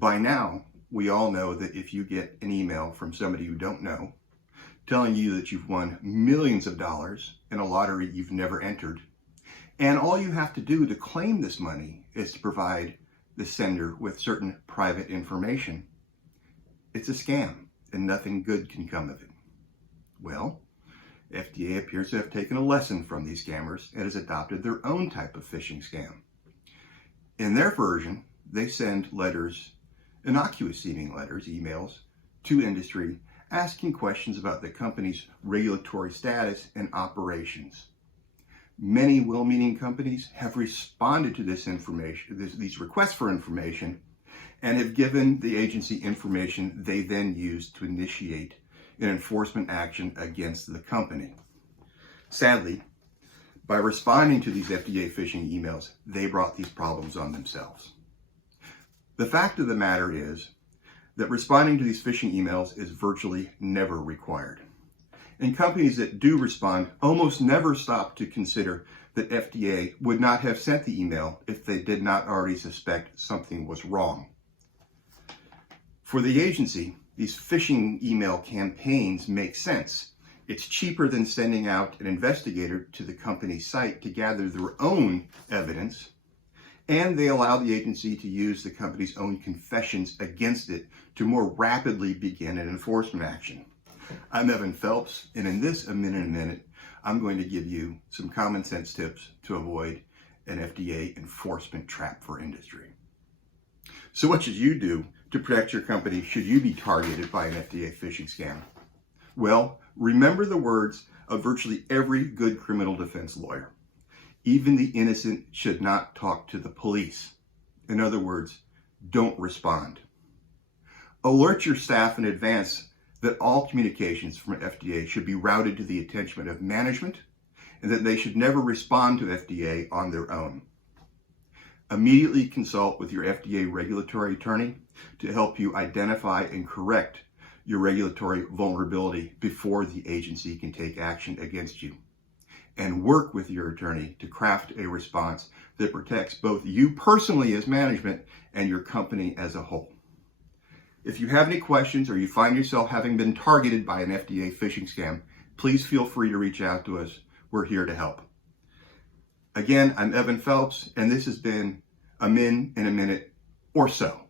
By now, we all know that if you get an email from somebody you don't know telling you that you've won millions of dollars in a lottery you've never entered, and all you have to do to claim this money is to provide the sender with certain private information, it's a scam and nothing good can come of it. Well, FDA appears to have taken a lesson from these scammers and has adopted their own type of phishing scam. In their version, they send letters, innocuous seeming letters, emails, to industry asking questions about the company's regulatory status and operations. Many well-meaning companies have responded to this information, these requests for information, and have given the agency information they then use to initiate an enforcement action against the company. Sadly, by responding to these FDA phishing emails, they brought these problems on themselves. The fact of the matter is that responding to these phishing emails is virtually never required. And companies that do respond almost never stop to consider that FDA would not have sent the email if they did not already suspect something was wrong. For the agency, these phishing email campaigns make sense. It's cheaper than sending out an investigator to the company's site to gather their own evidence, and they allow the agency to use the company's own confessions against it to more rapidly begin an enforcement action. I'm Evan Phelps, and in this Amin in a Minute, I'm going to give you some common sense tips to avoid an FDA enforcement trap for industry. So what should you do to protect your company should you be targeted by an FDA phishing scam? Well, remember the words of virtually every good criminal defense lawyer. Even the innocent should not talk to the police. In other words, don't respond. Alert your staff in advance that all communications from FDA should be routed to the attention of management and that they should never respond to FDA on their own. Immediately consult with your FDA regulatory attorney to help you identify and correct your regulatory vulnerability before the agency can take action against you. And work with your attorney to craft a response that protects both you personally as management and your company as a whole. If you have any questions or you find yourself having been targeted by an FDA phishing scam, please feel free to reach out to us. We're here to help. Again, I'm Evan Phelps, and this has been Amin in a Minute or so.